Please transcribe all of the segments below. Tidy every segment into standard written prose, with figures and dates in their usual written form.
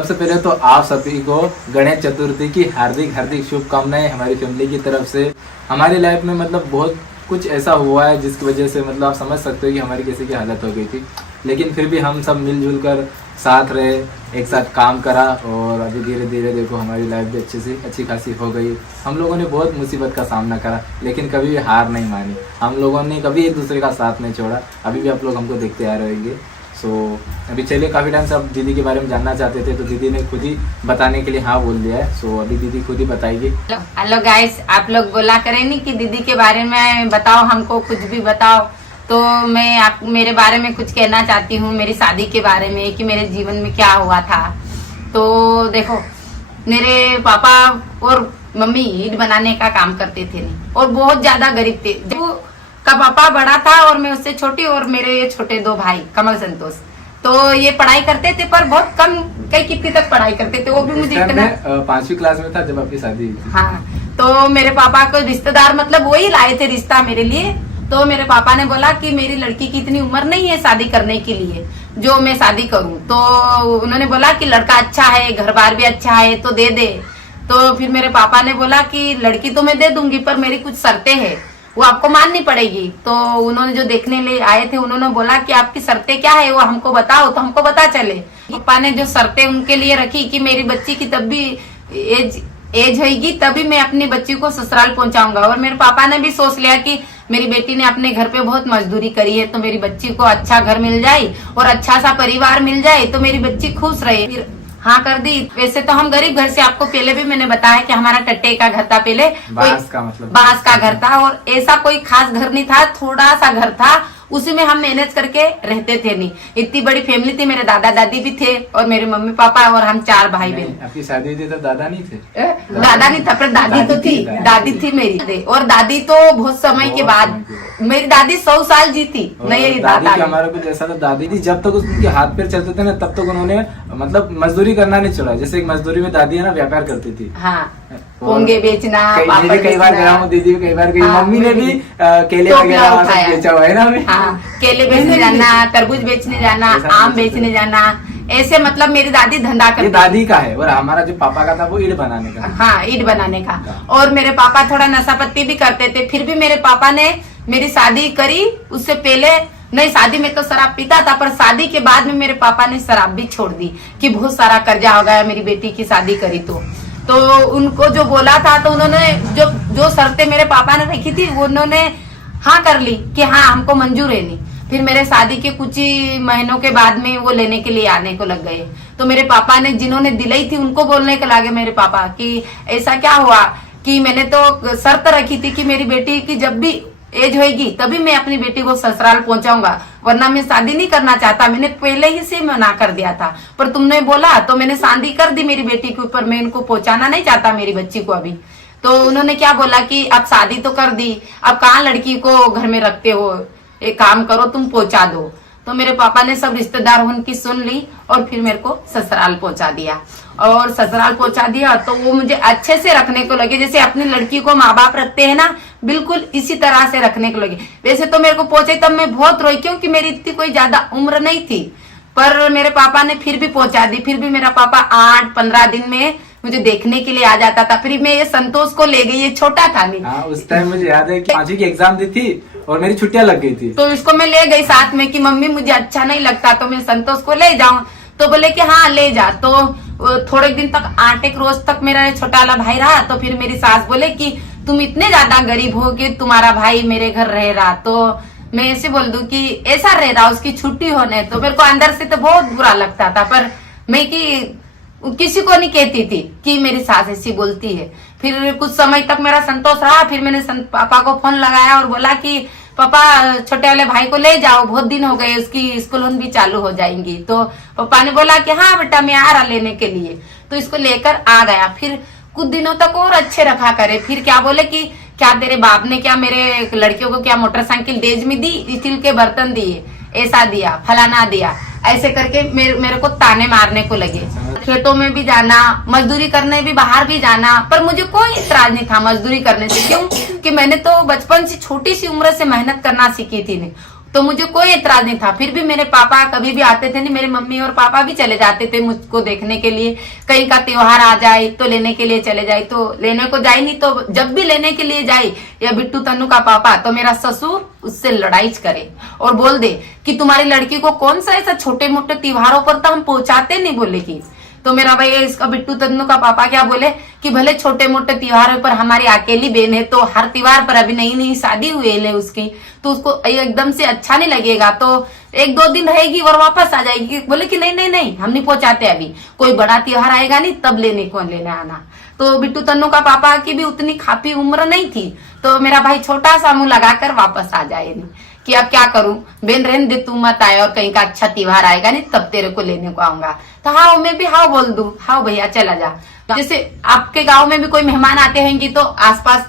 सबसे पहले तो आप सभी को गणेश चतुर्थी की हार्दिक हार्दिक शुभकामनाएं हमारी फैमिली की तरफ से। हमारी लाइफ में मतलब बहुत कुछ ऐसा हुआ है जिसकी वजह से मतलब आप समझ सकते हो कि हमारी कैसी की हालत हो गई थी, लेकिन फिर भी हम सब मिलजुल कर साथ रहे, एक साथ काम करा और अभी धीरे धीरे देखो हमारी लाइफ भी अच्छी खासी हो गई। हम लोगों ने बहुत मुसीबत का सामना करा लेकिन कभी भी हार नहीं मानी। हम लोगों ने कभी एक दूसरे का साथ नहीं छोड़ा। अभी भी आप लोग हमको देखते आ रहेंगे। अभी चलिए, काफ़ी टाइम से आप दीदी के बारे में जानना चाहते थे तो दीदी ने खुद ही बताने के लिए हाँ बोल दिया है। अभी दीदी खुद ही बताएगी। हेलो गाइस, आप लोग बोला करें नहीं कि दीदी के बारे में बताओ, हमको कुछ भी बताओ, तो मैं मेरे बारे में कुछ कहना चाहती हूँ, मेरी शादी के बारे में कि मेरे जीवन में क्या हुआ था। तो देखो, मेरे पापा और मम्मी ईंट बनाने का काम करते थे और बहुत ज्यादा गरीब थे। का पापा बड़ा था और मैं उससे छोटी, और मेरे छोटे दो भाई कमल संतोष, तो ये पढ़ाई करते थे पर बहुत कम, कई कितनी तक पढ़ाई करते थे। वो भी मुझे इतना 5वीं क्लास में था जब आपकी शादी हुई थी। हाँ, तो मेरे पापा को रिश्तेदार मतलब वही लाए थे रिश्ता मेरे लिए। तो मेरे पापा ने बोला कि मेरी लड़की की इतनी उम्र नहीं है शादी करने के लिए जो मैं शादी करूं। तो उन्होंने बोला कि लड़का अच्छा है, घर बार भी अच्छा है, तो दे दे। तो फिर मेरे पापा ने बोला कि लड़की तो मैं दे दूंगी पर मेरी कुछ शर्तें हैं, वो आपको माननी पड़ेगी। तो उन्होंने जो देखने ले आए थे उन्होंने बोला कि आपकी शर्तें क्या है वो हमको बताओ, तो हमको पता चले। पापा ने जो शर्तें उनके लिए रखी कि मेरी बच्ची की तब भी एज होगी तभी मैं अपनी बच्ची को ससुराल पहुंचाऊंगा। और मेरे पापा ने भी सोच लिया कि मेरी बेटी ने अपने घर पे बहुत मजदूरी करी है, तो मेरी बच्ची को अच्छा घर मिल जाए और अच्छा सा परिवार मिल जाए तो मेरी बच्ची खुश रहे। फिर हाँ कर दी। वैसे तो हम गरीब घर से, आपको पहले भी मैंने बताया कि हमारा टट्टे का घर था, पहले बांस का घर था और ऐसा कोई खास घर नहीं था, थोड़ा सा घर था, उसी में हम मैनेज करके रहते थे। नहीं इतनी बड़ी फैमिली थी, मेरे दादा दादी भी थे और मेरे मम्मी पापा और हम 4 भाई बहन। आपकी शादी हुई थी तो दादा नहीं थे? दादा नहीं था पर दादी तो थी, दादी थी मेरी। और दादी तो बहुत समय के बाद, मेरी दादी 100 साल जीती। नहीं दादा हमारा कुछ ऐसा था, दादी थी जब तक उनके हाथ पैर चलते थे ना तब तक उन्होंने मतलब मजदूरी करना नहीं छोड़ा। जैसे एक मजदूरी में दादी है ना व्यापार करती थी। हाँ, पोंगे बेचना, कई बार गया हूँ, दीदी भी कई बार गई, मम्मी ने भी केले वगैरह बेचा हुआ है ना। हाँ, केले बेचने जाना, तरबूज बेचने जाना, आम बेचने जाना, ऐसे मतलब मेरी दादी धंधा करती। दादी का है और हमारा जो पापा का था वो ईंट बनाने का। हाँ, ईंट बनाने का। और मेरे पापा थोड़ा नशा पत्ती भी करते थे, फिर भी मेरे पापा ने मेरी शादी करी। उससे पहले नहीं, शादी में तो शराब पीता था पर शादी के बाद में मेरे पापा ने शराब भी छोड़ दी कि बहुत सारा कर्जा हो गया मेरी बेटी की शादी करी तो उनको जो बोला था तो उन्होंने जो शर्तें मेरे पापा ने रखी थी उन्होंने हाँ कर ली कि हाँ हमको मंजूर है। नहीं, फिर मेरे शादी के कुछ ही महीनों के बाद में वो लेने के लिए आने को लग गए। तो मेरे पापा ने, जिन्होंने दिलाई थी उनको बोलने के लगे मेरे पापा कि ऐसा क्या हुआ कि मैंने तो शर्त रखी थी कि मेरी बेटी की जब भी एज होगी तभी मैं अपनी बेटी को ससुराल पहुंचाऊंगा, वरना मैं शादी नहीं करना चाहता। मैंने पहले ही से मना कर दिया था पर तुमने बोला तो मैंने शादी कर दी मेरी बेटी के ऊपर। मैं इनको पहुंचाना नहीं चाहता मेरी बच्ची को अभी। तो उन्होंने क्या बोला कि अब शादी तो कर दी, अब कहाँ लड़की को घर में रखते हो, एक काम करो तुम पहुंचा दो। तो मेरे पापा ने सब रिश्तेदार उनकी सुन ली और फिर मेरे को ससुराल पहुंचा दिया। और ससुराल पहुंचा दिया तो वो मुझे अच्छे से रखने को लगे, जैसे अपनी लड़की को माँ बाप रखते हैं ना, बिल्कुल इसी तरह से रखने को लगे। वैसे तो मेरे को पहुंचे तब मैं बहुत रोई क्योंकि मेरी इतनी कोई ज्यादा उम्र नहीं थी, पर मेरे पापा ने फिर भी पहुंचा दी। फिर भी मेरा पापा 8-15 दिन में मुझे देखने के लिए आ जाता था। फिर मैं ये संतोष को ले गई, ये छोटा था नहीं। हाँ, उस टाइम मुझे याद है कि 5वीं की एग्जाम दी थी और मेरी छुट्टियां लग गई थी, तो इसको मैं ले गई साथ में कि मम्मी मुझे अच्छा नहीं लगता तो मैं संतोष को ले जाऊं। तो बोले कि हाँ ले जा। तो थोड़े दिन तक 8 रोज तक मेरा छोटा वाला भाई रहा। तो फिर मेरी सास बोले कि तुम इतने ज्यादा गरीब हो कि तुम्हारा भाई मेरे घर रह रहा। तो मैं ऐसे बोल दूं कि ऐसा रह रहा, उसकी छुट्टी होने। तो मेरे को अंदर से तो बहुत बुरा लगता था पर मैं किसी को नहीं कहती थी कि मेरी सास ऐसी बोलती है। फिर कुछ समय तक मेरा संतोष रहा। फिर मैंने पापा को फोन लगाया और बोला कि पापा छोटे वाले भाई को ले जाओ, बहुत दिन हो गए, उसकी स्कूल भी चालू हो जाएंगी। तो पापा ने बोला कि हाँ बेटा मैं आ रहा लेने के लिए। तो इसको लेकर आ गया। फिर कुछ दिनों तक और अच्छे रखा करे। फिर क्या बोले कि क्या तेरे बाप ने क्या मेरे लड़कियों को क्या मोटरसाइकिल देज में दी, स्टील के बर्तन दिए, ऐसा दिया, फलाना दिया, ऐसे करके मेरे को ताने मारने को लगे। खेतों में भी जाना, मजदूरी करने भी, बाहर भी जाना, पर मुझे कोई इतराज नहीं था मजदूरी करने से। क्यों कि मैंने तो बचपन से छोटी सी उम्र से मेहनत करना सीखी थी। तो मुझे कोई एतराज नहीं था। फिर भी मेरे पापा कभी भी आते थे नहीं, मेरे मम्मी और पापा भी चले जाते थे मुझको देखने के लिए। कहीं का त्योहार आ जाए तो लेने के लिए चले जाए, तो लेने को जाए नहीं तो जब भी लेने के लिए जाए या बिट्टू तन्नू का पापा, तो मेरा ससुर उससे लड़ाई करे और बोल दे कि तुम्हारी लड़की को कौन सा ऐसा छोटे मोटे त्योहारों पर तो हम पहुंचाते नहीं, बोले की। तो मेरा भैया इसका बिट्टू तन्नू का पापा क्या बोले कि भले छोटे मोटे त्योहारों पर हमारी अकेली बहन है, तो हर त्योहार पर अभी नई नई शादी हुई है उसकी, तो उसको एकदम से अच्छा नहीं लगेगा, तो 1-2 दिन रहेगी और वापस आ जाएगी। बोले कि नहीं नहीं नहीं, हम नहीं पहुंचाते, अभी कोई बड़ा त्योहार आएगा नहीं तब लेने आना। तो बिट्टू तन्नू का पापा की भी उतनी खापी उम्र नहीं थी, तो मेरा भाई छोटा सा मुंह लगाकर वापस आ जाए नहीं कि अब क्या करूं, बेन रहने दे, तू मत आए, और कहीं का अच्छा त्योहार आएगा नहीं तब तेरे को लेने को आऊंगा। तो हाँ मैं भी हाँ बोल दूं, हाँ भैया चला जा। जैसे आपके गांव में भी कोई मेहमान आते होंगे तो आसपास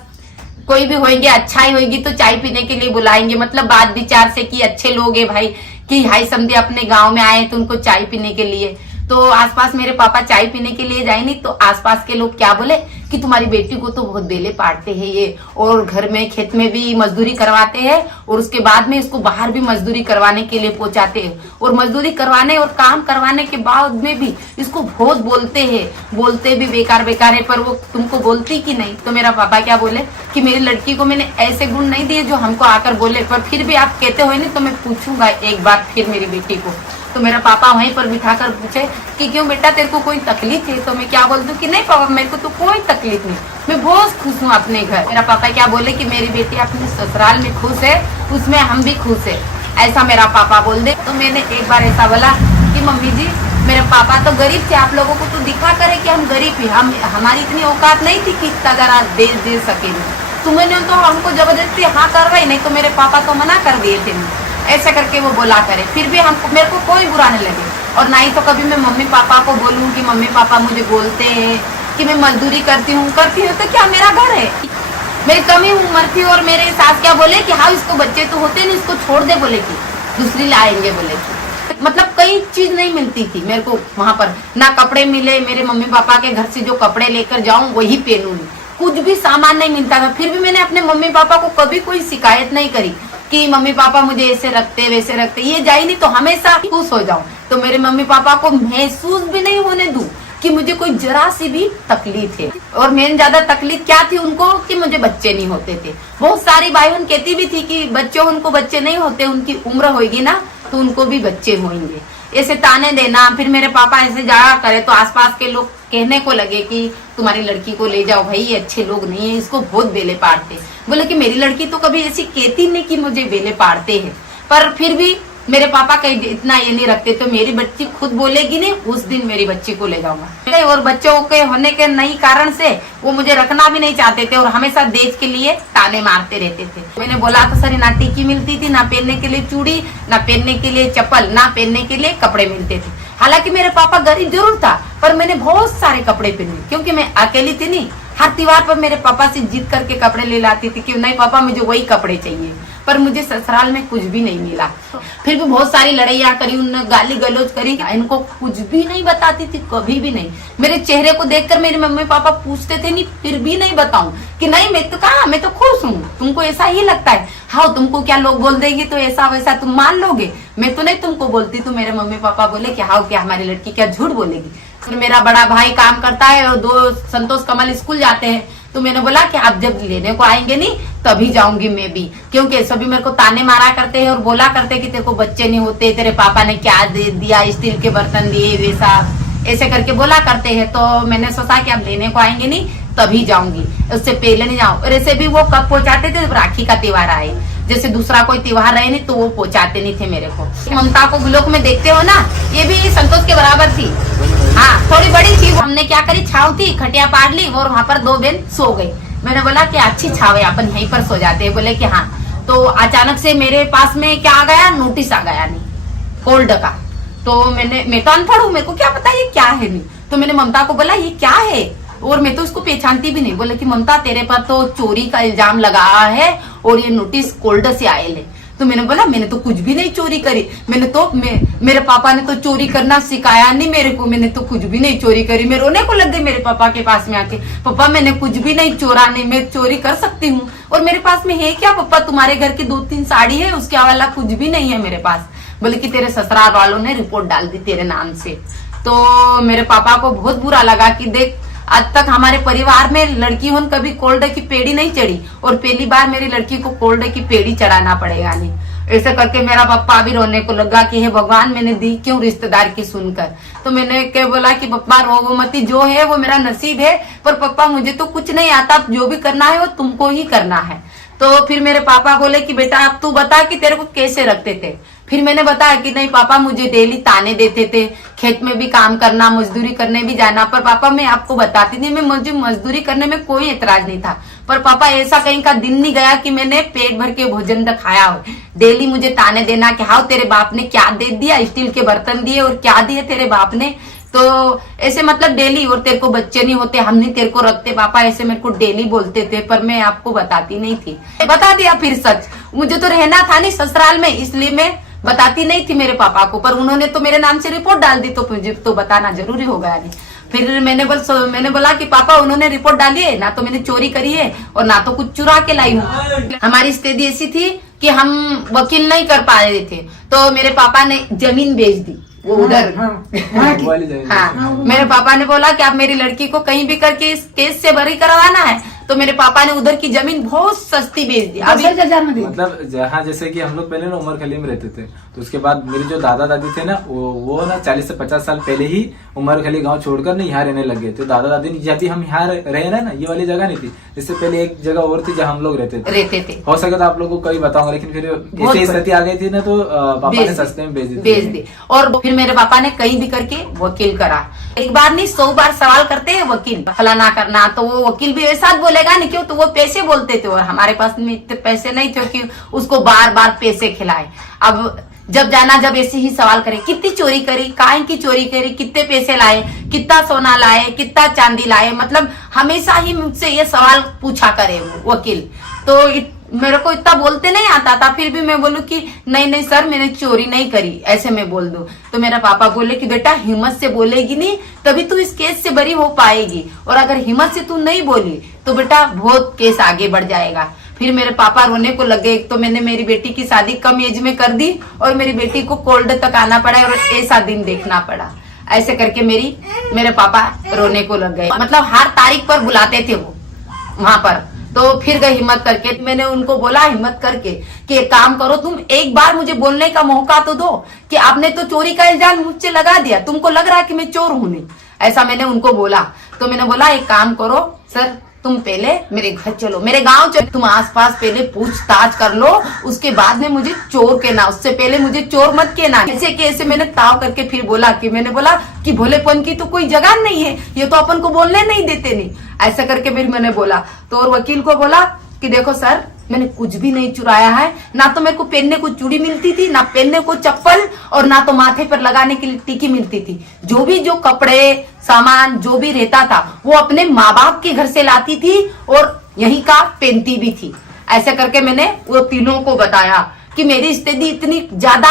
कोई भी होंगे, अच्छा ही होगी तो चाय पीने के लिए बुलाएंगे, मतलब बात विचार से कि अच्छे लोग है भाई, कि हाई समझे अपने गांव में आए तो उनको चाय पीने के लिए। तो आसपास मेरे पापा चाय पीने के लिए जाए नहीं तो आसपास के लोग क्या बोले कि तुम्हारी बेटी को तो बहुत बेले पाड़ते हैं ये, और घर में खेत में भी मजदूरी करवाते हैं, और उसके बाद में इसको बाहर भी मजदूरी करवाने के लिए पहुंचाते हैं, और मजदूरी करवाने और काम करवाने के बाद में भी इसको बहुत बोलते हैं, बोलते भी बेकार बेकार है, पर वो तुमको बोलती कि नहीं। तो मेरा पापा क्या बोले कि मेरी लड़की को मैंने ऐसे गुण नहीं दिए जो हमको आकर बोले, पर फिर भी आप कहते हो नहीं तो मैं पूछूंगा एक बार फिर मेरी बेटी को। तो मेरा पापा वहीं पर बिठाकर पूछे कि क्यों बेटा तेरे को कोई तकलीफ है, तो मैं क्या बोल दूं कि नहीं पापा मेरे को तो कोई तकलीफ नहीं, मैं बहुत खुश हूँ अपने घर। मेरा पापा क्या बोले कि मेरी बेटी अपने ससुराल में खुश है, उसमें हम भी खुश है, ऐसा मेरा पापा बोल दे। तो मैंने एक बार ऐसा बोला कि मम्मी जी मेरे पापा तो गरीब थे, आप लोगों को तो दिखा करे कि हम गरीब है, हमारी इतनी औकात नहीं थी कि इतना जरा दे सके, तुम्हें तो हमको जबरदस्ती हाँ करवाई, नहीं तो मेरे पापा तो मना कर दिए थे, ऐसा करके वो बोला करे। फिर भी हमको मेरे को कोई बुरा नहीं लगे, और ना ही तो कभी मैं मम्मी पापा को बोलूं कि मम्मी पापा मुझे बोलते हैं कि मैं मजदूरी करती हूँ तो क्या मेरा घर है, मेरी कमी उम्र थी। और मेरे सास क्या बोले कि हाँ इसको बच्चे तो होते नहीं, इसको छोड़ दे, बोले कि दूसरी लाएंगे, बोले कि मतलब कई चीज नहीं मिलती थी मेरे को वहां पर, ना कपड़े मिले, मेरे मम्मी पापा के घर से जो कपड़े लेकर जाऊं वही पहनूं, कुछ भी सामान नहीं मिलता था। फिर भी मैंने अपने मम्मी पापा को कभी कोई शिकायत नहीं करी कि मम्मी पापा मुझे ऐसे रखते वैसे रखते, ये जाए नहीं तो हमेशा खुश हो जाऊं। तो मेरे मम्मी पापा को महसूस भी नहीं होने दूं कि मुझे कोई जरा सी भी तकलीफ है। और मेन ज्यादा तकलीफ क्या थी उनको कि मुझे बच्चे नहीं होते थे। बहुत सारी भाई बहन कहती भी थी कि उनको बच्चे नहीं होते, उनकी उम्र होगी ना तो उनको भी बच्चे होंगे, ऐसे ताने देना। फिर मेरे पापा ऐसे जाया करे तो आसपास के लोग कहने को लगे कि तुम्हारी लड़की को ले जाओ भाई, ये अच्छे लोग नहीं है, इसको बहुत बेले पाड़ते। बोले कि मेरी लड़की तो कभी ऐसी कहती नहीं कि मुझे बेले पाड़ते हैं, पर फिर भी मेरे पापा कहीं इतना ये नहीं रखते, तो मेरी बच्ची खुद बोलेगी नहीं उस दिन मेरी बच्ची को ले जाऊंगा। और बच्चों के होने के नई कारण से वो मुझे रखना भी नहीं चाहते थे और हमेशा देश के लिए ताने मारते रहते थे। मैंने बोला तो सर ना टीकी मिलती थी, ना पहनने के लिए चूड़ी, ना पहनने के लिए चप्पल, ना पहनने के लिए कपड़े मिलते थे। हालांकि मेरे पापा गरीब जरूर था पर मैंने बहुत सारे कपड़े पहने क्योंकि मैं अकेली थी नहीं। हर त्योहार पर मेरे पापा से जिद करके कपड़े ले लाती थी कि नहीं पापा मुझे वही कपड़े चाहिए, पर मुझे ससुराल में कुछ भी नहीं मिला। फिर भी बहुत सारी लड़ाइयाँ करी, उन्होंने गाली गलौज करी, इनको कुछ भी नहीं बताती थी, कभी भी नहीं। मेरे चेहरे को देखकर मेरे मम्मी पापा पूछते थे नहीं, फिर भी नहीं बताऊं कि नहीं मैं तो कहा मैं तो खुश हूँ, तुमको ऐसा ही लगता है। हाँ तुमको क्या लोग बोल देंगे तो ऐसा वैसा तुम मान लोगे, मैं तो नहीं तुमको बोलती। तो मेरे मम्मी पापा बोले कि हाँ क्या हमारी लड़की क्या झूठ बोलेगी। फिर मेरा बड़ा भाई काम करता है और 2 संतोष कमल स्कूल जाते हैं, तो मैंने बोला कि आप जब लेने को आएंगे नहीं तभी जाऊंगी मैं भी, क्योंकि सभी मेरे को ताने मारा करते हैं और बोला करते कि तेरे को बच्चे नहीं होते, तेरे पापा ने क्या दे दिया, स्टील के बर्तन दिए वैसा ऐसे करके बोला करते हैं। तो मैंने सोचा कि अब लेने को आएंगे नहीं तभी जाऊंगी, उससे पहले नहीं जाऊं। और ऐसे भी वो कब पहुंचाते थे जब राखी का त्योहार आए, जैसे दूसरा कोई त्योहार रहे नहीं तो वो पहुंचाते नहीं थे मेरे को। ममता को ब्लॉक में देखते हो ना, ये भी संतोष के बराबर थी, हाँ थोड़ी बड़ी थी। हमने क्या करी, छाव थी, खटिया पाड़ ली और वहाँ पर 2 बहन सो गई। मैंने बोला कि अच्छी छाव है, अपन यहीं पर सो जाते हैं। बोले कि हाँ। तो अचानक से मेरे पास में क्या आ गया, नोटिस आ गया नहीं कोल्ड का। तो मैं तो अनपढ़ हूँ, मेरे को क्या पता ये क्या है नहीं। तो मैंने ममता को बोला ये क्या है, और मैं तो उसको पहचानती भी नहीं। बोले कि ममता तेरे पर तो चोरी का इल्जाम लगा है और ये नोटिस कोल्ड से आए ले। तो मैंने बोला मैंने तो कुछ भी नहीं चोरी करी, मेरे पापा ने तो चोरी करना सिखाया नहीं मेरे को, मैंने तो कुछ भी नहीं चोरी करी। मैं रोने को लग गई मेरे पापा के पास में आके, पापा मैंने कुछ भी नहीं चोरा, नहीं मैं चोरी कर सकती हूँ और मेरे पास में है क्या पापा, तुम्हारे घर की 2-3 साड़ी है, उसके अलावा कुछ भी नहीं है मेरे पास। बोले कि तेरे ससुराल वालों ने रिपोर्ट डाल दी तेरे नाम से। तो मेरे पापा को बहुत बुरा लगा कि देख आज तक हमारे परिवार में लड़की होन कभी कोल्ड की पेड़ी नहीं चढ़ी और पहली बार मेरी लड़की को कोल्ड की पेड़ी चढ़ाना पड़ेगा। नहीं ऐसे करके मेरा पापा भी रोने को लगा कि हे भगवान मैंने दी क्यों रिश्तेदार की सुनकर। तो मैंने क्या बोला कि पप्पा रोगो मती, जो है वो मेरा नसीब है, पर पप्पा मुझे तो कुछ नहीं आता, जो भी करना है वो तुमको ही करना है। तो फिर मेरे पापा बोले कि बेटा अब तू बता कि तेरे को कैसे रखते थे। फिर मैंने बताया कि नहीं पापा मुझे डेली ताने देते थे, खेत में भी काम करना, मजदूरी करने भी जाना, पर पापा मैं आपको बताती थी मैं मुझे मजदूरी करने में कोई एतराज नहीं था, पर पापा ऐसा कहीं का दिन नहीं गया कि मैंने पेट भर के भोजन खाया हो। डेली मुझे ताने देना कि हाँ तेरे बाप ने क्या दे दिया, स्टील के बर्तन दिए और क्या दिए तेरे बाप ने, तो ऐसे मतलब डेली, और तेरे को बच्चे नहीं होते, हम नहीं तेरे को रखते पापा, ऐसे मेरे को डेली बोलते थे, पर मैं आपको बताती नहीं थी। बता दिया फिर सच, मुझे तो रहना था नहीं ससुराल में, इसलिए मैं बताती नहीं थी मेरे पापा को, पर उन्होंने तो मेरे नाम से रिपोर्ट डाल दी तो मुझे तो बताना जरूरी होगा। नहीं फिर मैंने बोला कि पापा उन्होंने रिपोर्ट डाली है ना, तो मैंने चोरी करी है और ना तो कुछ चुरा के लाई हूँ। हमारी स्थिति ऐसी थी कि हम वकील नहीं कर पा रहे थे, तो मेरे पापा ने जमीन बेच दी वो उधर। हाँ मेरे पापा ने बोला कि आप मेरी लड़की को कहीं भी करके इस केस से बरी करवाना है, तो मेरे पापा ने उधर की जमीन बहुत सस्ती बेच दी। अभी मतलब जहाँ जैसे कि हम लोग पहले ना उमरखली में रहते थे, तो उसके बाद मेरे जो दादा दादी थे ना वो ना 40 से 50 साल पहले ही उमरखली गांव छोड़कर ना यहाँ रहने लगे थे। दादा दादी जब भी हम यहाँ रहे ना, ये वाली जगह नहीं थी, इससे पहले एक जगह और थी जहाँ हम लोग रहते थे। हो सके तो आप लोगों को कभी बताऊंगा, लेकिन फिर ऐसी स्थिति आ गई थी ना, तो पापा ने सस्ते में बेच दी। और फिर मेरे पापा ने कहीं भी करके वकील करा, एक बार नहीं 100 बार सवाल करते हैं वकील, फलाना करना, तो वो वकील भी ऐसा बोलेगा नहीं, क्यों तो वो पैसे बोलते थे और हमारे पास में इतने पैसे नहीं थे कि उसको बार बार पैसे खिलाए। अब जब जाना जब ऐसे ही सवाल करे, कितनी चोरी करी, काहे की चोरी करी, कितने पैसे लाए, कितना सोना लाए, कितना चांदी लाए, मतलब हमेशा ही मुझसे ये सवाल पूछा करे वो वकील। तो मेरे को इतना बोलते नहीं आता था, फिर भी मैं बोलूं कि नहीं सर मैंने चोरी नहीं करी, ऐसे मैं बोल दूं। तो मेरा पापा बोले कि बेटा हिम्मत से बोलेगी नहीं तभी तू इस केस से बरी हो पाएगी, और अगर हिम्मत से तू नहीं बोली तो बेटा बहुत केस आगे बढ़ जाएगा। फिर मेरे पापा रोने को लगे। एक तो मैंने मेरी बेटी की शादी कम एज में कर दी और मेरी बेटी को कोल्ड तक आना पड़ा और ऐसा दिन देखना पड़ा। ऐसे करके मेरे पापा रोने को लग गए। मतलब हर तारीख पर बुलाते थे वो वहां पर। तो फिर गए हिम्मत करके, मैंने उनको बोला हिम्मत करके कि एक काम करो, तुम एक बार मुझे बोलने का मौका तो दो कि आपने तो चोरी का इल्जाम मुझसे लगा दिया, तुमको लग रहा है कि मैं चोर हूं नहीं, ऐसा मैंने उनको बोला। तो मैंने बोला एक काम करो सर, तुम पहले मेरे घर चलो, मेरे गांव चलो, तुम आसपास पहले पूछताछ कर लो, उसके बाद में मुझे चोर कहना, उससे पहले मुझे चोर मत कहना। कैसे मैंने ताव करके फिर बोला कि मैंने बोला कि भोलेपन की तो कोई जगह नहीं है, ये तो अपन को बोलने नहीं देते नहीं, ऐसा करके फिर मैंने बोला। तो और वकील को बोला कि देखो सर मैंने कुछ भी नहीं चुराया है, ना तो मेरे को पहनने को चूड़ी मिलती थी, ना पहनने को चप्पल, और ना तो माथे पर लगाने के लिए टीकी मिलती थी। जो कपड़े सामान जो भी रहता था वो अपने माँ बाप के घर से लाती थी और यहीं का पहनती भी थी। ऐसे करके मैंने वो तीनों को बताया कि मेरी स्थिति इतनी ज्यादा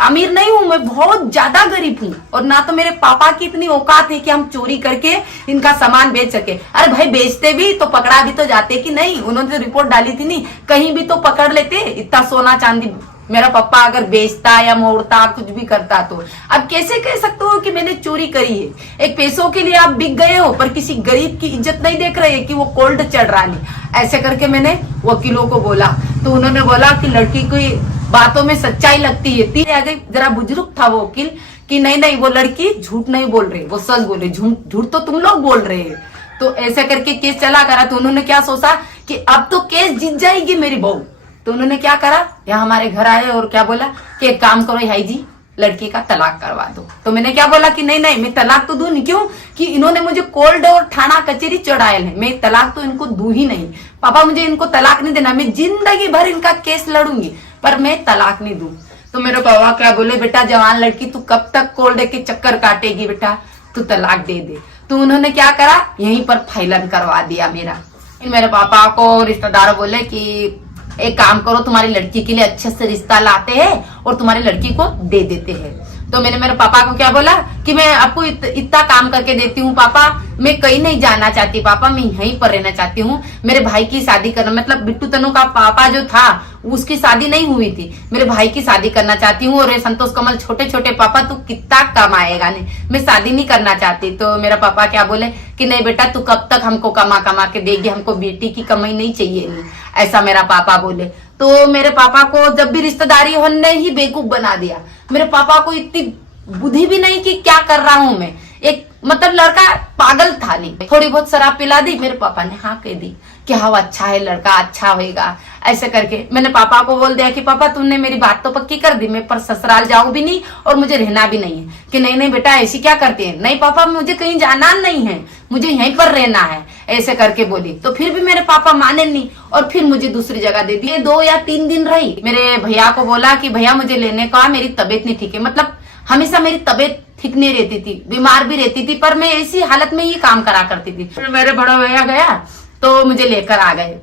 अमीर नहीं हूँ, मैं बहुत ज्यादा गरीब हूँ, और ना तो मेरे पापा की इतनी औकात है कि हम चोरी करके इनका सामान बेच सके। अरे भाई बेचते भी तो पकड़ा भी तो जाते कि नहीं, उन्होंने तो रिपोर्ट डाली थी नहीं, कहीं भी तो पकड़ लेते। इतना सोना चांदी मेरा पापा अगर बेचता या मोड़ता कुछ भी करता तो अब कैसे कह सकते हो कि मैंने चोरी करी है। एक पैसों के लिए आप बिक गए हो, पर किसी गरीब की इज्जत नहीं देख रहे कि वो कोल्ड चढ़ रहा नहीं। ऐसे करके मैंने वकीलों को बोला, तो उन्होंने बोला कि लड़की की बातों में सच्चाई लगती है। तीन आ गई, जरा बुजुर्ग था वो वकील कि नहीं वो लड़की झूठ नहीं बोल रही, वो सच बोल रही, झूठ तो तुम लोग बोल रहे हैं। तो ऐसे करके केस चला करा। तो उन्होंने क्या सोचा कि अब तो केस जीत जाएगी मेरी बहू। तो उन्होंने क्या करा, यहाँ हमारे घर आए और क्या बोला कि एक काम करो भाई जी, लड़की का तलाक करवा दो। तो मैंने क्या बोला कि नहीं मैं तलाक तो दूं नहीं, क्यों कि इन्होंने मुझे कोर्ट और थाना कचहरी चढ़ाया है, मैं तलाक तो इनको दूं ही नहीं। पापा मुझे इनको तलाक नहीं देना, मैं जिंदगी भर इनका केस लड़ूंगी, पर मैं तलाक नहीं दूं। तो मेरे पापा क्या बोले, बेटा जवान लड़की तू कब तक कोल्ड के चक्कर काटेगी, बेटा तू तलाक दे दे। तो उन्होंने क्या करा, यहीं पर फाइलन करवा दिया मेरा। मेरे पापा को रिश्तेदार बोले कि एक काम करो, तुम्हारी लड़की के लिए अच्छे से रिश्ता लाते हैं और तुम्हारी लड़की को दे देते हैं। तो मैंने मेरे पापा को क्या बोला कि मैं आपको इतना काम करके देती हूँ पापा, मैं कहीं नहीं जाना चाहती पापा, मैं यहीं पर रहना चाहती हूँ। मेरे भाई की शादी करना, मतलब बिट्टू तनु का पापा जो था उसकी शादी नहीं हुई थी, मेरे भाई की शादी करना चाहती हूँ। और संतोष कमल छोटे छोटे पापा तू कितना कमाएगा, नहीं मैं शादी नहीं करना चाहती। तो मेरा पापा क्या बोले कि नहीं बेटा तू कब तक हमको कमा कमा के देगी, हमको बेटी की कमाई नहीं चाहिए, नहीं ऐसा मेरा पापा बोले। तो मेरे पापा को जब भी रिश्तेदारी होने ही बेवकूफ बना दिया। मेरे पापा को इतनी बुद्धि भी नहीं कि क्या कर रहा हूं मैं, एक मतलब लड़का पागल था नहीं। थोड़ी बहुत शराब पिला दी, मेरे पापा ने हाँ कह दी कि हाँ अच्छा है लड़का, अच्छा होएगा। ऐसे करके मैंने पापा को बोल दिया कि पापा तुमने मेरी बात तो पक्की कर दी, मैं पर ससुराल जाऊं भी नहीं और मुझे रहना भी नहीं है। कि नहीं नहीं बेटा ऐसी क्या करती है, नहीं पापा मुझे कहीं जाना नहीं है, मुझे यहीं पर रहना है, ऐसे करके बोली। तो फिर भी मेरे पापा माने नहीं और फिर मुझे दूसरी जगह दे दी। 2 या 3 दिन रही, मेरे भैया को बोला कि भैया मुझे लेने का, मेरी तबीयत नहीं ठीक है। मतलब हमेशा मेरी तबीयत ठीक नहीं रहती थी, बीमार भी रहती थी, पर मैं ऐसी हालत में ही काम करा करती थी। फिर मेरे बड़ा भैया गया तो मुझे लेकर आ गए।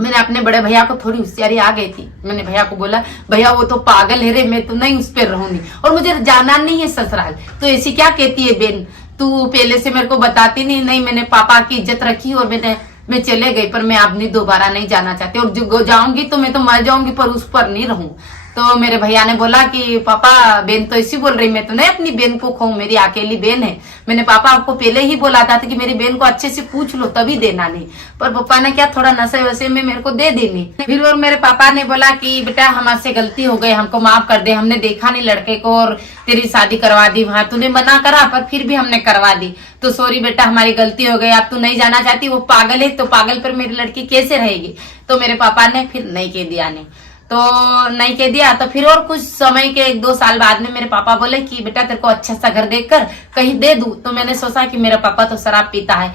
मैंने अपने बड़े भैया को, थोड़ी होशियारी आ गई थी, मैंने भैया को बोला भैया वो तो पागल है रे, मैं तो नहीं उस पर रहूंगी और मुझे जाना नहीं है ससुराल। तो ऐसी क्या कहती है बेन, तू पहले से मेरे को बताती नहीं। नहीं मैंने पापा की इज्जत रखी और मैं चले गई, पर मैं अब नहीं दोबारा नहीं जाना चाहती और जो जाऊंगी तो मैं तो मर जाऊंगी पर उस पर नहीं रहूं। तो मेरे भैया ने बोला कि पापा बेन तो ऐसी बोल रही, मैं तो नहीं अपनी बेन को खाऊं, मेरी अकेली बेन है। मैंने पापा आपको पहले ही बोला था कि मेरी बेन को अच्छे से पूछ लो तभी देना, नहीं पर पापा ने क्या थोड़ा नशे वशे में मेरे को दे देनी। फिर और मेरे पापा ने बोला कि बेटा हमारे गलती हो गई, हमको माफ कर दे, हमने देखा नहीं लड़के को और तेरी शादी करवा दी, वहां तूने मना करा पर फिर भी हमने करवा दी, तो सॉरी बेटा हमारी गलती हो गई, अब तू नहीं जाना चाहती, वो पागल है तो पागल पर मेरी लड़की कैसे रहेगी। तो मेरे पापा ने फिर नहीं कह दिया, नहीं तो नहीं कह दिया। तो फिर और कुछ समय के 1-2 साल बाद में मेरे पापा बोले कि बेटा तेरे को अच्छा सा घर देखकर कहीं दे दूं। तो मैंने सोचा कि मेरा पापा तो शराब पीता है,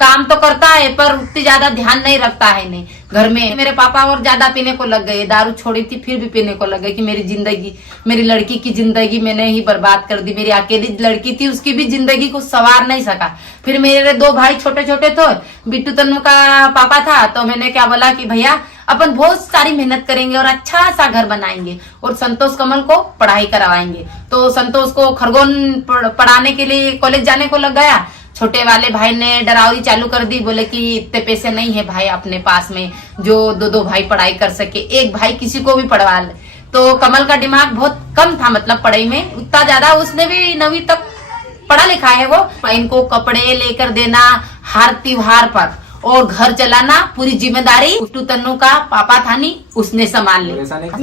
काम तो करता है पर उतनी ज्यादा ध्यान नहीं रखता है, नहीं घर में। मेरे पापा और ज्यादा पीने को लग गए, दारू छोड़ी थी फिर भी पीने को लग गए कि मेरी जिंदगी, मेरी लड़की की जिंदगी मैंने ही बर्बाद कर दी। मेरी अकेली लड़की थी, उसकी भी जिंदगी को संवार नहीं सका। फिर मेरे 2 भाई छोटे छोटे थे, बिट्टू तन्नू का पापा था। तो मैंने क्या बोला कि भैया अपन बहुत सारी मेहनत करेंगे और अच्छा सा घर बनाएंगे और संतोष कमल को पढ़ाई करवाएंगे। तो संतोष को खरगोन पढ़ाने के लिए कॉलेज जाने को लग गया। छोटे वाले भाई ने डरावरी चालू कर दी, बोले कि इतने पैसे नहीं है भाई अपने पास में जो 2 भाई पढ़ाई कर सके, एक भाई किसी को भी पढ़वा ले। तो कमल का दिमाग बहुत कम था, मतलब पढ़ाई में उतना ज्यादा, उसने भी 9वीं तक पढ़ा लिखा है वो। इनको कपड़े लेकर देना हर त्योहार पर और घर चलाना पूरी जिम्मेदारी बिट्टू तन्नू का पापा था, नहीं उसने संभाल ली।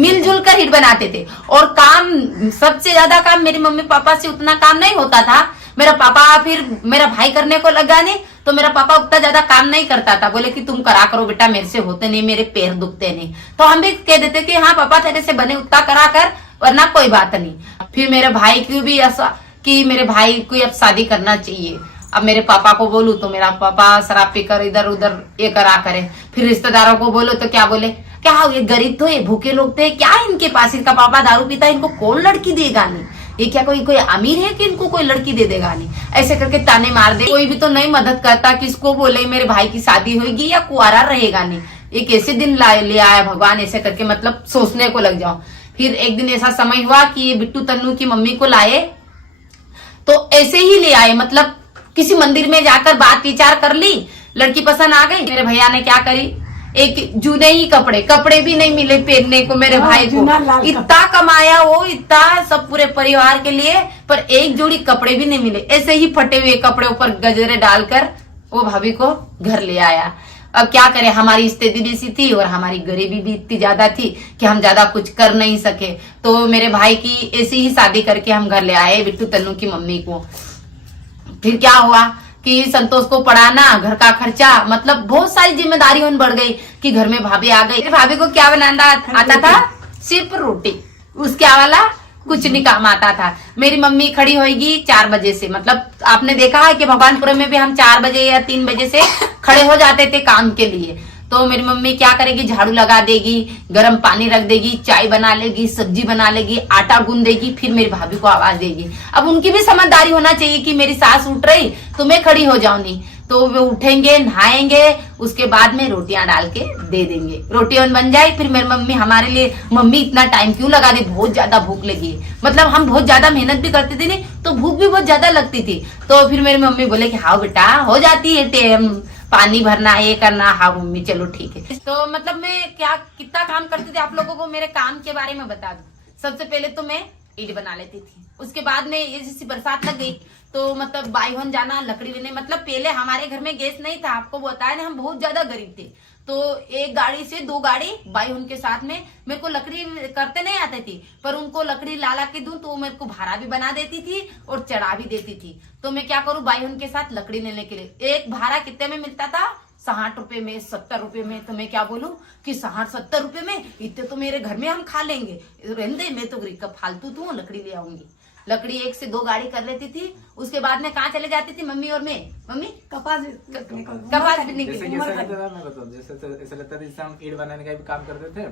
मिलजुल कर हिट बनाते थे और काम, सबसे ज्यादा काम मेरे मम्मी पापा से उतना काम नहीं होता था। मेरा पापा फिर मेरा भाई करने को लगा, नहीं तो मेरा पापा उतना ज्यादा काम नहीं करता था। बोले कि तुम करा करो बेटा, मेरे से होते नहीं, मेरे पैर दुखते नहीं। तो हम भी कह देते कि हाँ पापा तेरे से बने उतना करा कर, वरना कोई बात नहीं। फिर मेरे भाई की भी ऐसा कि मेरे भाई को अब शादी करना चाहिए। अब मेरे पापा को बोलूं तो मेरा पापा शराब पीकर इधर उधर ये करा करे। फिर रिश्तेदारों को बोलो तो क्या बोले, क्या ये गरीब तो, ये भूखे लोग थे, क्या इनके पास, इनका पापा दारू पीता है, इनको कौन लड़की देगा, नहीं ये क्या कोई अमीर है कि इनको कोई लड़की दे देगा, नहीं ऐसे करके ताने मार दे। कोई भी तो नहीं मदद करता, किसको बोले मेरे भाई की शादी होगी या कुआरा रहेगा, नहीं ये कैसे दिन ले आया भगवान, ऐसे करके मतलब सोचने को लग जाओ। फिर एक दिन ऐसा समय हुआ कि ये बिट्टू तन्नू की मम्मी को लाए, तो ऐसे ही ले आए, मतलब किसी मंदिर में जाकर बात विचार कर ली, लड़की पसंद आ गई। मेरे भैया ने क्या करी, एक जूने ही कपड़े भी नहीं मिले पहनने को मेरे भाई को। इतना कमाया वो, इतना सब पूरे परिवार के लिए, पर एक जोड़ी कपड़े भी नहीं मिले। ऐसे ही फटे हुए कपड़े ऊपर गजरे डालकर वो भाभी को घर ले आया। अब क्या करे, हमारी स्थिति भी सी थी और हमारी गरीबी भी इतनी ज्यादा थी कि हम ज्यादा कुछ कर नहीं सके। तो मेरे भाई की ऐसी ही शादी करके हम घर ले आए बिट्टू तन्नू की मम्मी को। फिर क्या हुआ कि संतोष को पढ़ाना, घर का खर्चा, मतलब बहुत सारी जिम्मेदारी उन बढ़ गई कि घर में भाभी आ गई। भाभी को क्या बनाना आता था, सिर्फ रोटी, उसके अलावा कुछ नहीं काम आता था। मेरी मम्मी खड़ी होगी 4 बजे से, मतलब आपने देखा है कि भगवानपुर में भी हम 4 बजे या 3 बजे से खड़े हो जाते थे काम के लिए। तो मेरी मम्मी क्या करेगी, झाड़ू लगा देगी, गर्म पानी रख देगी, चाय बना लेगी, सब्जी बना लेगी, आटा गूंद देगी, फिर मेरी भाभी को आवाज देगी। अब उनकी भी समझदारी होना चाहिए कि मेरी सास उठ रही तो मैं खड़ी हो जाऊंगी। तो वो उठेंगे, नहाएंगे, उसके बाद में रोटियां डाल के दे देंगे। रोटियां बन जाए, फिर मेरी मम्मी हमारे लिए, मम्मी इतना टाइम क्यों लगा दी, बहुत ज्यादा भूख लगी है। मतलब हम बहुत ज्यादा मेहनत भी करते थे नहीं, तो भूख भी बहुत ज्यादा लगती थी। तो फिर मेरी मम्मी बोले कि हाँ बेटा हो जाती है टाइम, पानी भरना, ये करना। हाँ मम्मी चलो ठीक है। तो मतलब मैं क्या कितना काम करती थी, आप लोगों को मेरे काम के बारे में बता दूं। सबसे पहले तो मैं ईंट बना लेती थी, उसके बाद में ये जैसी बरसात लग गई तो मतलब बाईहन जाना लकड़ी लेने। मतलब पहले हमारे घर में गैस नहीं था, आपको बताया ना, हम बहुत ज्यादा गरीब थे। तो एक गाड़ी से 2 गाड़ी बाईहन के साथ में, मेरे को लकड़ी करते नहीं आते थी, पर उनको लकड़ी ला के दूं तो मेरे को भाड़ा भी बना देती थी और चढ़ा भी देती थी। तो मैं क्या करूं, बाईहन के साथ लकड़ी लेने के लिए एक भाड़ा कितने में मिलता था, 60 रुपए में, 70 रुपए में। तो मैं क्या बोलूं कि 60-70 रुपए में इतने तो मेरे घर में हम खा लेंगे, रहने मैं तो गरीब का फालतू तू लकड़ी ले आऊंगी। लकड़ी 1 से 2 गाड़ी कर लेती थी। उसके बाद में कहाँ चले जाती थी मम्मी और मैं, मम्मी कपास भी जैसे कैसा रहता था मैं बताऊं, जैसे ऐसा लगता था जैसे हम ईंट बनाने का भी काम करते थे।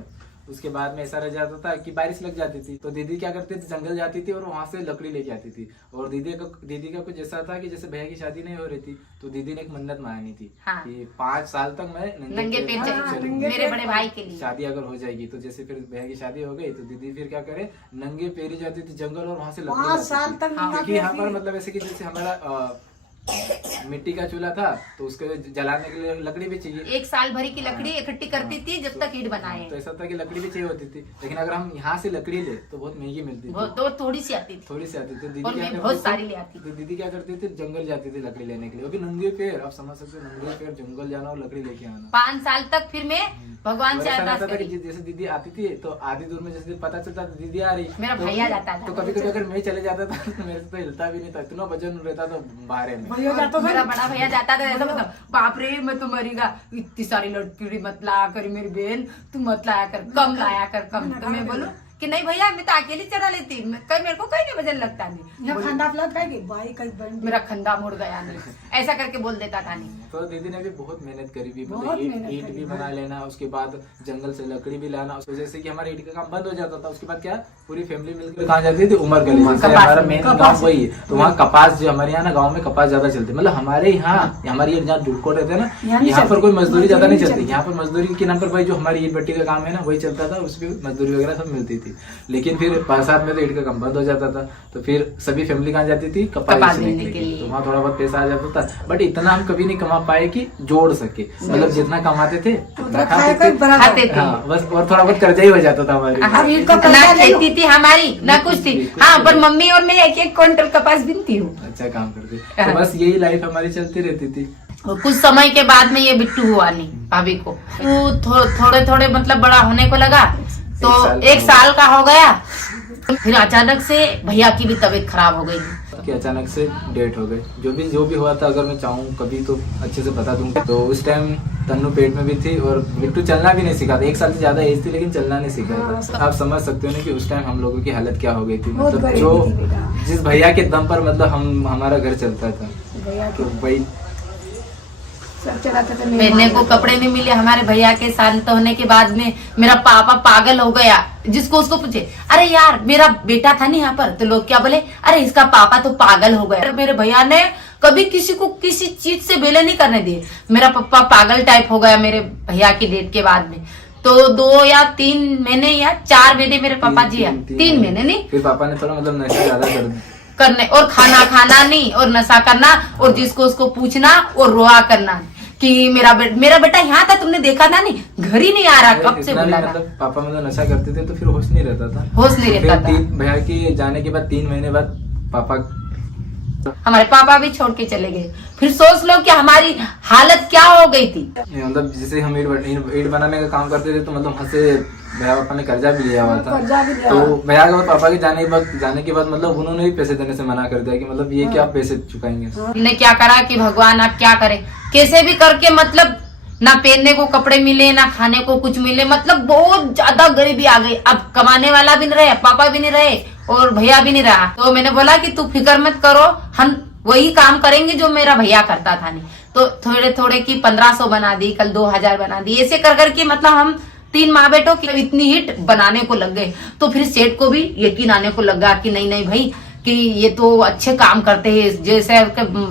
उसके बाद में ऐसा रह जाता था कि बारिश लग जाती थी, तो दीदी क्या करती थी, जंगल जाती थी और वहां से लकड़ी लेके आती थी। और दीदी का कुछ ऐसा था कि जैसे भैया की शादी नहीं हो रही थी, तो दीदी ने एक मन्नत मांगी थी कि 5 साल तक मैं नंगे पैर चलूंगी मेरे बड़े भाई के लिए। शादी अगर हो जाएगी तो जैसे फिर भैया की शादी हो गई तो दीदी फिर क्या करे, नंगे पैर जाती थी जंगल और वहां से लकड़ी लाती थी। क्योंकि यहाँ पर मतलब ऐसे कि जैसे हमारा मिट्टी का चूल्हा था तो उसको जलाने के लिए लकड़ी भी चाहिए। 1 साल भरी की लकड़ी इकट्ठी करती थी जब तक ईंट बनाए। तो ऐसा था कि लकड़ी भी चाहिए होती थी, लेकिन अगर हम यहाँ से लकड़ी ले तो बहुत महंगी मिलती थी, तो थोड़ी सी आती थी। तो दीदी और मैं बहुत सारी ले आती। तो दीदी क्या करती थी, जंगल जाती थी लकड़ी लेने के लिए, वो भी नंगे पैर। आप समझ सकते हो, नंगे पैर जंगल जाना और लकड़ी लेके आना। 5 साल तक फिर मैं भगवान से अरदास करी। जैसे दीदी आती थी तो आधी दूर में जैसे पता चलता था दीदी आ रही, मेरा भैया जाता था। तो कभी कभी अगर मैं चले जाता था तो मेरे से तो हिलता भी नहीं था, इतना वजन रहता था बाहर में। मेरा बड़ा भैया जाता था, ऐसा मतलब बाप रे मैं तो मरीगा, इतनी सारी लड़की मत लाया कर मेरी बहन, तू मत लाया कर, कम लाया कर, कम। तो मैं बोलूं कि नहीं भैया मैं तो अकेली चढ़ा लेती, मेरे को कहीं वजन लगता नहीं, मेरा खंदा मुड़ गया नहीं, ऐसा करके बोल देता था। नहीं तो दीदी ने भी बहुत मेहनत करी भी, मतलब ईंट भी बना लेना, उसके बाद जंगल से लकड़ी भी लाना। उसको जैसे कि हमारे ईंट का काम बंद हो जाता था, उसके बाद क्या पूरी फैमिली मिलकर कहाँ जाती थी, उमर गली, हमारा मेन गाँव वही है। तो वहाँ कपास, जो हमारे यहाँ ना गाँव में कपास ज्यादा चलती है। मतलब हमारे यहाँ हमारे जहाँ ढुलकोट रहते हैं ना, यहाँ पर कोई मजदूरी ज्यादा नहीं चलती। यहाँ पर मजदूरी के नाम पर भाई जो हमारी ईंट भट्टी का काम है ना वही चलता था, उसमें मजदूरी वगैरह सब मिलती थी। लेकिन फिर बरसात में तो ईंट का काम बंद हो जाता था, तो फिर सभी फैमिली कहाँ जाती थी, कपास लेने के लिए। तो वहाँ थोड़ा बहुत पैसा आ जाता था, बट इतना हम कभी नहीं कमा पाए कि जोड़ सके। मतलब जितना कमाते थे खाते थे, हाँ बस, और थोड़ा बहुत कर्जा ही हो जाता था हमारी। ना खेती थी हमारी ना कुछ थी, हाँ पर मम्मी और मैं 1-1 क्विंटल कपास बीनती हूँ। अच्छा काम करते, तो बस यही लाइफ हमारी चलती रहती थी। कुछ समय के बाद में ये बिट्टू हुआ नहीं भाभी को, थोड़े थोड़े मतलब बड़ा होने को लगा, तो 1 साल का हो गया। फिर अचानक से भैया की भी तबीयत खराब हो गई कि अचानक से डेथ हो गई। जो भी हुआ था, अगर मैं चाहूँ कभी तो अच्छे से बता दूंगा। तो उस टाइम तन्नू पेट में भी थी और बिट्टू चलना भी नहीं सीखा था। 1 साल से ज्यादा एज थी लेकिन चलना नहीं सीखा था। आप समझ सकते हो ना कि उस टाइम हम लोगों की हालत क्या हो गई थी। मतलब जो जिस भैया के दम पर मतलब हमारा घर चलता था, तो भाई पहनने को कपड़े नहीं मिले। हमारे भैया के शांत होने के बाद में मेरा पापा पागल हो गया। जिसको उसको पूछे, अरे यार मेरा बेटा था नहीं यहाँ पर, तो लोग क्या बोले, अरे इसका पापा तो पागल हो गया। मेरे भैया ने कभी किसी को किसी चीज से बेले नहीं करने दिए। मेरा पापा पागल टाइप हो गया मेरे भैया की डेथ के बाद में। तो 2 या 3 महीने या 4 महीने मेरे पापा जी 3 महीने नहीं, फिर पापा ने थोड़ा मतलब नशा ज्यादा करने और खाना नहीं और नशा करना और जिसको उसको पूछना और रोआ करना कि मेरा बेटा यहाँ था, तुमने देखा था नहीं, घर ही नहीं आ रहा, कब से बोला था। मतलब पापा मतलब नशा करते थे तो फिर होश नहीं रहता था। भैया के जाने के बाद 3 महीने बाद हमारे पापा भी छोड़ के चले गए। फिर सोच लो कि हमारी हालत क्या हो गई थी। मतलब जैसे हम ईंट बनाने का काम करते थे तो मतलब हमसे भैया पापा ने कर्जा भी लिया हुआ था। तो भैया के पापा के जाने के बाद मतलब उन्होंने भी पैसे देने से मना कर दिया कि मतलब ये क्या पैसे चुकाएंगे। हमने क्या करा कि भगवान आप क्या करे, कैसे भी करके मतलब ना पहनने को कपड़े मिले ना खाने को कुछ मिले, मतलब बहुत ज्यादा गरीबी आ गई। अब कमाने वाला भी नहीं रहे, पापा भी नहीं रहे और भैया भी नहीं रहा। तो मैंने बोला कि तू फिक्र मत करो, हम वही काम करेंगे जो मेरा भैया करता था। नहीं तो थोड़े थोड़े की 1500 बना दी, कल 2000 बना दी, ऐसे कर करके मतलब हम 3 माँ बेटों की इतनी हिट बनाने को लग गए। तो फिर सेठ को भी यकीन आने को लगा कि नहीं भाई कि ये तो अच्छे काम करते हैं, जैसे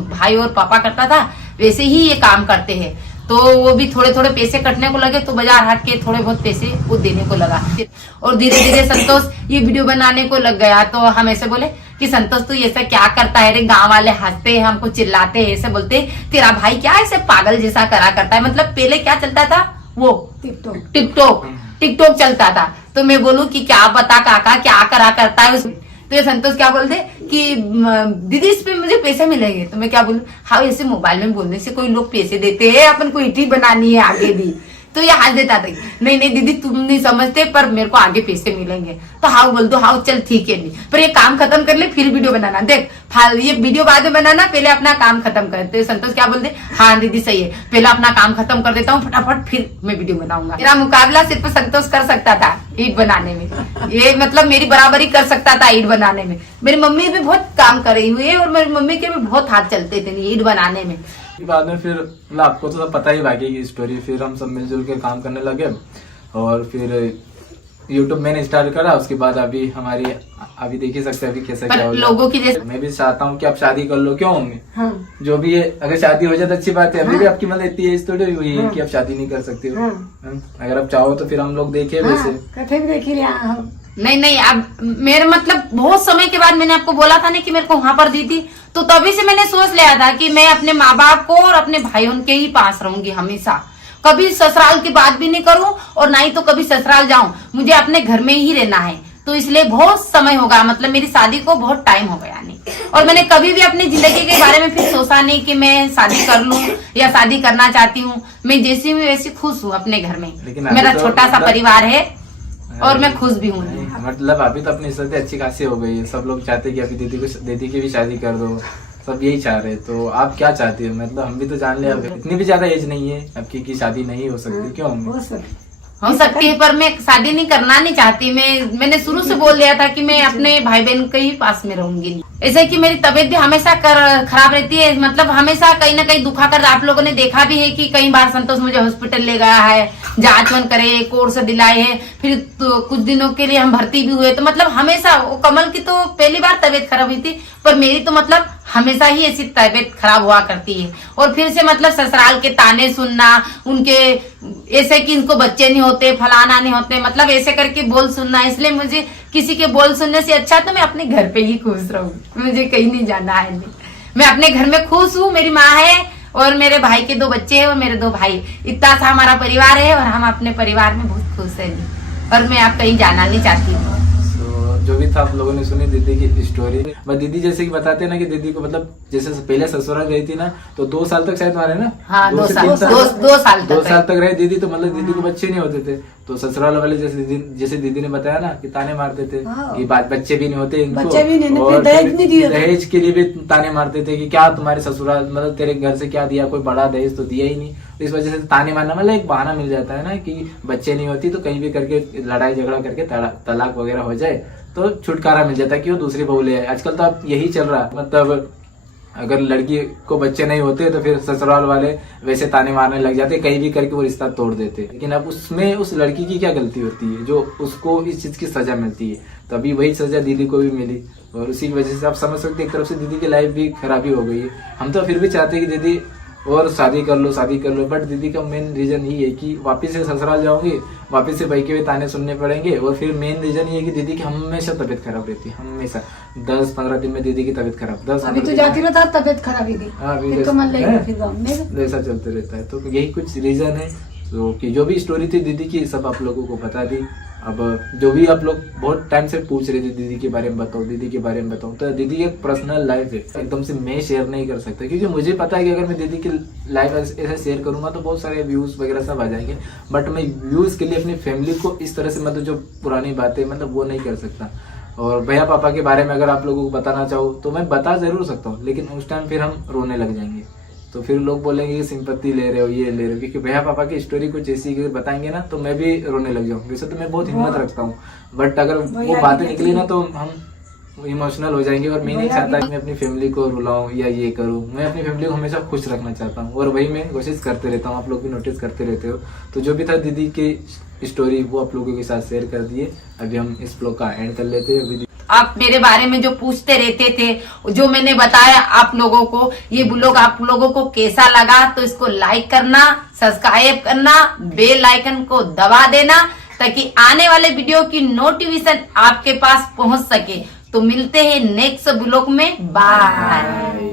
भाई और पापा करता था वैसे ही ये काम करते हैं। तो वो भी थोड़े थोड़े पैसे कटने को लगे तो बाजार हाट के थोड़े बहुत पैसे वो देने को लगा। और धीरे धीरे संतोष ये वीडियो बनाने को लग गया। तो हम ऐसे बोले कि संतोष तू ऐसा क्या करता है रे, गांव वाले हंसते हैं, हमको चिल्लाते हैं, ऐसे बोलते तेरा भाई क्या ऐसे पागल जैसा करा करता है। मतलब पहले क्या चलता था, वो टिकटॉक चलता था। तो मैं बोलूं कि क्या पता काका क्या करा करता है। तो ये संतोष क्या बोलते कि दीदी इस पे मुझे पैसे मिलेंगे। तो मैं क्या बोलूं, हाँ ऐसे मोबाइल में बोलने से कोई लोग पैसे देते हैं, अपन को इडली बनानी है आगे भी। तो ये हाथ देता था, नहीं नहीं दीदी तुम नहीं समझते, पर मेरे को आगे पैसे मिलेंगे। तो हाउ बोल दो, हाउ चल ठीक है नहीं, पर ये काम खत्म कर ले फिर वीडियो बनाना। देख ये वीडियो बाद में बनाना, पहले अपना काम खत्म कर। तो संतोष क्या बोलते, हाँ दीदी सही है, पहले अपना काम खत्म कर देता हूँ फटाफट फिर मैं वीडियो बनाऊंगा। मेरा मुकाबला सिर्फ संतोष कर सकता था ईट बनाने में, ये मतलब मेरी बराबरी कर सकता था ईट बनाने में। मेरी मम्मी भी बहुत काम कर रही हुई है और मेरी मम्मी के भी बहुत हाथ चलते थे ईट बनाने में। बाद में फिर मतलब आपको तो सब पता ही बाकी की स्टोरी। फिर हम सब मिलजुल के काम करने लगे और फिर YouTube मैंने स्टार्ट करा। उसके बाद अभी हमारी अभी देख ही सकते हैं अभी कैसा क्या हो लोगों की जैसे मैं भी चाहता हूँ कि आप शादी कर लो। क्यों मम्मी? हाँ। जो भी है अगर शादी हो जाए तो अच्छी बात है। अभी भी आपकी मतलब इतनी एज थोड़ी हुई है कि आप शादी नहीं कर सकते हो। अगर आप चाहो तो फिर हम लोग देखे वैसे कथे भी देखी रहा। नहीं अब मेरे मतलब बहुत समय के बाद मैंने आपको बोला था ना कि मेरे को वहां पर दी थी, तो तभी से मैंने सोच लिया था कि मैं अपने माँ बाप को और अपने भाइयों के ही पास रहूंगी हमेशा। कभी ससुराल की बात भी नहीं करूं और ना ही तो कभी ससुराल जाऊं, मुझे अपने घर में ही रहना है। तो इसलिए बहुत समय हो गया, मतलब मेरी शादी को बहुत टाइम हो गया नहीं। और मैंने कभी भी अपनी जिंदगी के बारे में फिर सोचा नहीं कि मैं शादी कर लूं या शादी करना चाहती हूँ। मैं जैसी हूँ वैसी खुश हूँ अपने घर में। मेरा तो छोटा सा परिवार है और मैं खुश भी हूँ। मतलब अभी तो अपनी इज्जत अच्छी खासी हो गई है। सब लोग चाहते कि अभी दीदी की भी शादी कर दो, सब यही चाह रहे। तो आप क्या चाहती हो? मतलब हम भी तो जान ले, अब इतनी भी ज्यादा एज नहीं है आपकी की शादी नहीं हो सकती। क्यों? हो सकती है पर मैं शादी नहीं करना नहीं चाहती। मैंने शुरू से बोल दिया था कि मैं अपने भाई बहन के ही पास में रहूंगी। ऐसे कि मेरी तबीयत भी हमेशा खराब रहती है, मतलब हमेशा कहीं ना कहीं दुखा कर। आप लोगों ने देखा भी है कि कई बार संतोष मुझे हॉस्पिटल ले गया है, जांच वन करे, कोर्स दिलाए है, फिर तो कुछ दिनों के लिए हम भर्ती भी हुए। तो मतलब हमेशा वो कमल की तो पहली बार तबीयत खराब हुई थी, पर मेरी तो मतलब हमेशा ही ऐसी तबीयत खराब हुआ करती है। और फिर से मतलब ससुराल के ताने सुनना, उनके ऐसे कि इनको बच्चे नहीं होते, फलाना नहीं होते, मतलब ऐसे करके बोल सुनना। इसलिए मुझे किसी के बोल सुनने से अच्छा तो मैं अपने घर पे ही खुश रहूं, मुझे कहीं नहीं जाना है। मैं अपने घर में खुश हूँ, मेरी माँ है और मेरे भाई के 2 बच्चे हैं और मेरे 2 भाई, इतना सा हमारा परिवार है और हम अपने परिवार में बहुत खुश हैं। और मैं आप कहीं जाना नहीं चाहती हूँ। जो भी था आप लोगों ने सुनी दीदी की स्टोरी। बस दीदी जैसे कि बताते हैं ना कि दीदी को मतलब जैसे पहले ससुराल गई थी ना, तो 2 साल तक शायद हमारे ना, हाँ, 2 साल 2 साल तक रहे दीदी। तो मतलब दीदी को बच्चे नहीं होते थे, तो ससुराल वाले जैसे दीदी ने बताया ना कि ताने मारते थे कि बच्चे भी नहीं होते इनको, और दहेज के लिए भी ताने मारते थे कि क्या तुम्हारे ससुराल मतलब तेरे घर से क्या दिया, कोई बड़ा दहेज तो दिया ही नहीं। तो इस वजह से ताने मारना मतलब एक बहाना मिल जाता है ना कि बच्चे नहीं होती, तो कहीं भी करके लड़ाई झगड़ा करके तलाक वगैरह हो जाए तो छुटकारा मिल जाता है कि वो दूसरी बहू ले आए। आजकल तो अब यही चल रहा है, मतलब अगर लड़की को बच्चे नहीं होते तो फिर ससुराल वाले वैसे ताने मारने लग जाते, कहीं भी करके वो रिश्ता तोड़ देते। लेकिन अब उसमें उस लड़की की क्या गलती होती है जो उसको इस चीज की सजा मिलती है? तो अभी वही सजा दीदी को भी मिली और उसी की वजह से आप समझ सकते एक तरफ से दीदी की लाइफ भी खराबी हो गई है। हम तो फिर भी चाहते हैं कि दीदी और शादी कर लो, बट दीदी का मेन रीजन यही है कि वापस से ससुराल जाऊंगी, वापस से भाई के भी ताने सुनने पड़ेंगे। और फिर मेन रीजन ये है कि दीदी की हमेशा तबीयत खराब रहती है, हमेशा 10-15 दिन में दीदी की तबीयत खराब। अभी तो जाती रहता तबीयत खराब ही ऐसा चलते रहता है। तो यही कुछ रीजन है। तो कि जो भी स्टोरी थी दीदी की सब आप लोगों को बता दी। अब जो भी आप लोग बहुत टाइम से पूछ रहे थे दीदी के बारे में बताओ, दीदी के बारे में बताओ, तो दीदी की एक पर्सनल लाइफ है, एकदम से मैं शेयर नहीं कर सकता क्योंकि मुझे पता है कि अगर मैं दीदी की लाइफ ऐसे शेयर करूंगा तो बहुत सारे व्यूज वगैरह सब आ जाएंगे। बट मैं व्यूज के लिए अपनी फैमिली को इस तरह से मतलब जो पुरानी बातें मतलब वो नहीं कर सकता। और भैया पापा के बारे में अगर आप लोगों को बताना चाहो तो मैं बता जरूर सकता हूँ, लेकिन उस टाइम फिर हम रोने लग जाएंगे। तो फिर लोग बोलेंगे कि सिंपत्ति ले रहे हो, ये ले रहे हो, क्योंकि भैया पापा की स्टोरी कुछ ऐसी बताएंगे ना तो मैं भी रोने लग जाऊँ। वैसे तो मैं बहुत हिम्मत रखता हूँ, बट अगर वो बातें निकली ना तो हम इमोशनल हो जाएंगे। और मैं नहीं चाहता कि मैं अपनी फैमिली को रुलाऊं या ये करूं। मैं अपनी फैमिली को हमेशा खुश रखना चाहता हूं और वही मैं कोशिश करते रहता हूं। आप लोग भी नोटिस करते रहते हो। तो जो भी था दीदी की स्टोरी वो आप लोगों के साथ शेयर कर दिए। अभी हम इस ब्लॉग का एंड कर लेते हैं। आप मेरे बारे में जो पूछते रहते थे, जो मैंने बताया आप लोगों को, ये ब्लॉग आप लोगों को कैसा लगा तो इसको लाइक करना, सब्सक्राइब करना, बेल आइकन को दबा देना ताकि आने वाले वीडियो की नोटिफिकेशन आपके पास पहुंच सके। तो मिलते हैं नेक्स्ट ब्लॉग में। बाय।